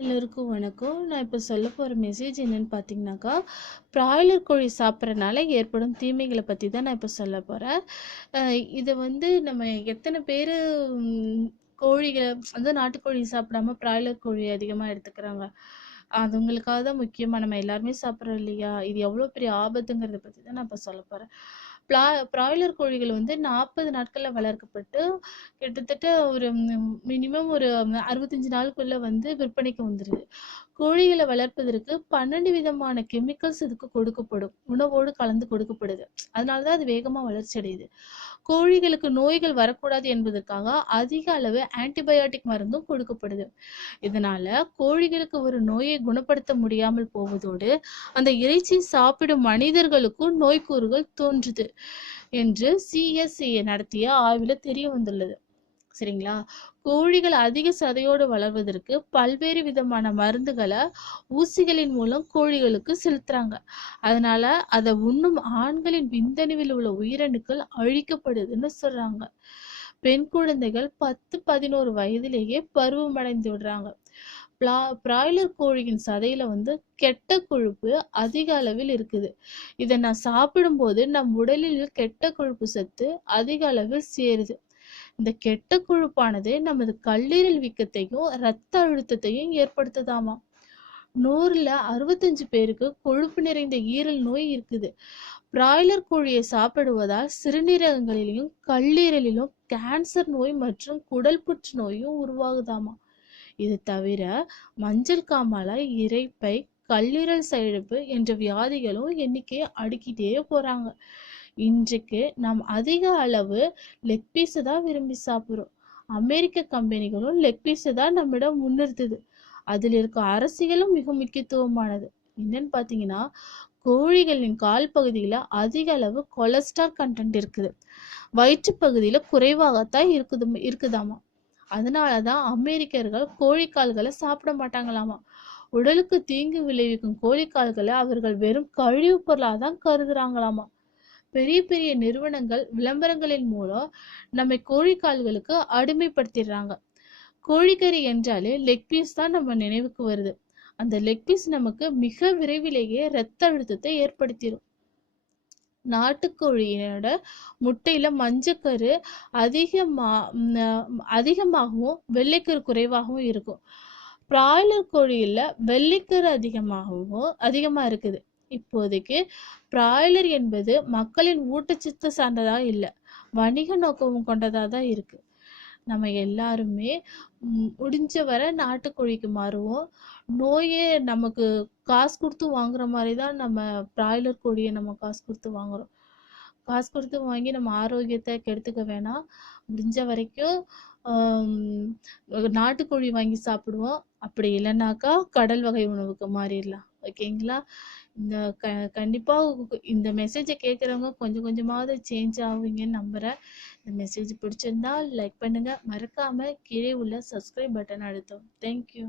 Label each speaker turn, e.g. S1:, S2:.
S1: எல்லோருக்கும் வணக்கம். நான் இப்போ சொல்ல போகிற மெசேஜ் என்னன்னு பார்த்தீங்கன்னாக்கா பிராய்லர் கோழி சாப்பிட்றனால ஏற்படும் தீமைகளை பற்றி தான் நான் இப்போ சொல்ல போகிறேன் இதை வந்து நம்ம எத்தனை பேர் கோழிகளை வந்து நாட்டுக்கோழி சாப்பிடாம பிராய்லர் கோழி அதிகமாக எடுத்துக்கிறாங்க? அதுங்களுக்காக தான் முக்கியமாக நம்ம எல்லாருமே சாப்பிட்றோம் இல்லையா? இது எவ்வளோ பெரிய ஆபத்துங்கிறத பற்றி தான் நான் இப்போ சொல்ல போகிறேன் ப்ளா பிராய்லர் கோழிகள் வந்து நாற்பது நாட்களில் வளர்க்கப்பட்டு கிட்டத்தட்ட ஒரு மினிமம் ஒரு அறுபத்தஞ்சு நாளுக்குள்ளே வந்து விற்பனைக்கு வந்துடுது கோழிகளை வளர்ப்பதற்கு பன்னெண்டு விதமான கெமிக்கல்ஸ் இதுக்கு கொடுக்கப்படும். உணவோடு கலந்து கொடுக்கப்படுது. அதனால தான் அது வேகமாக வளர்ச்சி அடையுது. கோழிகளுக்கு நோய்கள் வரக்கூடாது என்பதற்காக அதிக அளவு ஆன்டிபயோட்டிக் மருந்தும் கொடுக்கப்படுது. இதனால கோழிகளுக்கு ஒரு நோயை குணப்படுத்த முடியாமல் போவதோடு அந்த இறைச்சி சாப்பிடும் மனிதர்களுக்கும் நோய்க்கூறுகள் தோன்றுது என்று சிஎஸ்சிஏ நடத்திய ஆய்வில் தெரிய வந்துள்ளது. சரிங்களா? கோழிகள் அதிக சதையோடு வளர்வதற்கு பல்வேறு விதமான மருந்துகளை ஊசிகளின் மூலம் கோழிகளுக்கு செலுத்துறாங்க. அதனால அதை உண்ணும் ஆண்களின் விந்தணுவில் உள்ள உயிரணுக்கள் அழிக்கப்படுதுன்னு சொல்றாங்க. பெண் குழந்தைகள் பத்து பதினோரு வயதிலேயே பருவமடைந்து விடுறாங்க. பிளா பிராய்லர் கோழியின் சதையில வந்து கெட்ட கொழுப்பு அதிக அளவில் இருக்குது. இதை நான் சாப்பிடும்போது நம் உடலில் கெட்ட கொழுப்பு சத்து அதிக அளவில் சேருது. இந்த கெட்ட கொழுப்பானது நமது கல்லீரல் வீக்கத்தையும் இரத்த அழுத்தத்தையும் ஏற்படுத்துதாமா? நூறுல அறுபத்தஞ்சு பேருக்கு கொழுப்பு நிறைந்த ஈரல் நோய் இருக்குது. பிராய்லர் கோழியை சாப்பிடுவதால் சிறுநீரகங்களிலும் கல்லீரலிலும் கேன்சர் நோய் மற்றும் குடல் புற்று நோயும் உருவாகுதாமா? இது தவிர மஞ்சள் காமாலை இரைப்பை கல்லீரல் செழிப்பு என்ற வியாதிகளும் எண்ணிக்கையை அடுக்கிட்டே போறாங்க. இன்றைக்கு நாம் அதிக அளவு லெக் பீஸை தான் விரும்பி சாப்பிட்றோம். அமெரிக்க கம்பெனிகளும் லெக் பீஸை தான் நம்மிடம் முன்னிறுத்துது. அதில் இருக்க அரசியலும் மிக முக்கியத்துவமானது. என்னன்னு பார்த்தீங்கன்னா கோழிகளின் கால் பகுதியில் அதிக அளவு கொலஸ்ட்ரால் கண்டென்ட் இருக்குது. வயிற்று பகுதியில் குறைவாகத்தான் இருக்குது இருக்குதாமா? அதனால தான் அமெரிக்கர்கள் கோழிக்கால்களை சாப்பிட மாட்டாங்களாமா? உடலுக்கு தீங்கு விளைவிக்கும் கோழிக்கால்களை அவர்கள் வெறும் கழிவுப் பொருளாக தான் கருதுறாங்களாமா? பெரிய பெரிய நிறுவனங்கள் விளம்பரங்களின் மூலம் நம்மை கோழிக்கால்களுக்கு அடிமைப்படுத்திடுறாங்க. கோழிக்கறி என்றாலே லெக் பீஸ் தான் நம்ம நினைவுக்கு வருது. அந்த லெக் பீஸ் நமக்கு மிக விரைவிலேயே இரத்த அழுத்தத்தை ஏற்படுத்திடும். நாட்டுக்கோழியோட முட்டையில மஞ்சக்கரு அதிகமா அதிகமாகவும் வெள்ளைக்கரு குறைவாகவும் இருக்கும். பிராய்லர் கோழியில வெள்ளைக்கரு அதிகமாகவும் அதிகமா இருக்குது. இப்போதைக்கு பிராய்லர் என்பது மக்களின் ஊட்டச்சத்து சார்ந்ததாக இல்லை வணிக நோக்கமும் கொண்டதாக தான் இருக்குது நம்ம எல்லாருமே முடிஞ்ச வரை நாட்டுக்கோழிக்கு மாறுவோம். நோயே நமக்கு காசு கொடுத்து வாங்குற மாதிரி தான் நம்ம பிராய்லர் கோழியை நம்ம காசு கொடுத்து வாங்குறோம். காசு கொடுத்து வாங்கி நம்ம ஆரோக்கியத்தை கெடுத்துக்க வேணாம். முடிஞ்ச வரைக்கும் நாட்டுக்கோழி வாங்கி சாப்பிடுவோம். அப்படி இல்லைனாக்கா கடல் வகை உணவுக்கு மாறிடலாம். ஓகேங்களா? இந்த க கண்டிப்பாக இந்த மெசேஜை கேட்குறவங்க கொஞ்சம் கொஞ்சமாவது சேஞ்ச் ஆவீங்கன்னு நம்புகிறேன் இந்த மெசேஜ் பிடிச்சிருந்தா லைக் பண்ணுங்கள் மறக்காமல் கீழே உள்ள சப்ஸ்கிரைப் பட்டன் அழுத்தவும். தேங்க்யூ